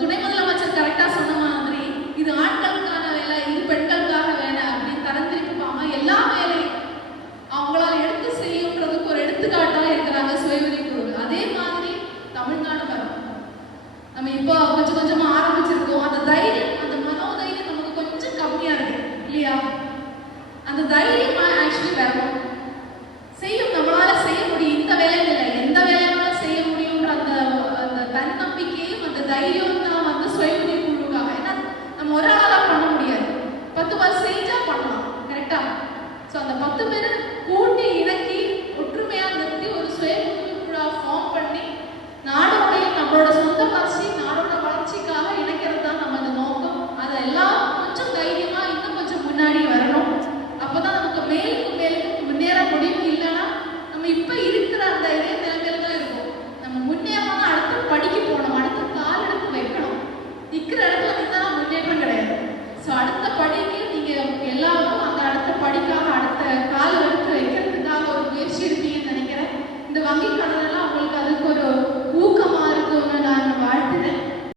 துணை முதலமைச்சர் கரெக்டாக சொன்ன மாதிரி இது ஆண்களுக்கான வேலை இது பெண்களுக்காக வேலை அப்படின்னு தரந்திருப்பாம எல்லா வேலையும் அவங்களால எடுத்து செய்யுன்றதுக்கு ஒரு எடுத்துக்காட்டாக இருக்கிறாங்க சுயவரி குழு அதே மாதிரி தமிழ்நாடு வரும் நம்ம இப்போ கொஞ்சம் கொஞ்சமாக ஆரம்பிச்சிருக்கோம். அந்த தைரியம் அந்த மனோதைரியம் நமக்கு கொஞ்சம் கம்மியாக இருக்கு இல்லையா? அந்த தைரியம் ஆக்சுவலி வரணும். தைரியம் தான் வந்து சுயநிதி குழுக்காக ஏன்னா நம்ம ஒரு ஆளாக பண்ண முடியாது. பத்து பேர் செஞ்சா பண்ணலாம். கரெக்டா ஸோ அந்த பத்து பேர் கூட்டி இணக்கி ஒற்றுமையாக நிறுத்தி ஒரு சுய குழா ஃபார்ம் பண்ணி நாடோடைய நம்மளோட சொந்த வளர்ச்சி நாடோட வளர்ச்சிக்காக இணைக்கிறது தான் நம்ம அந்த நோக்கம். அதெல்லாம் கொஞ்சம் தைரியமாக இன்னும் கொஞ்சம் முன்னாடி வர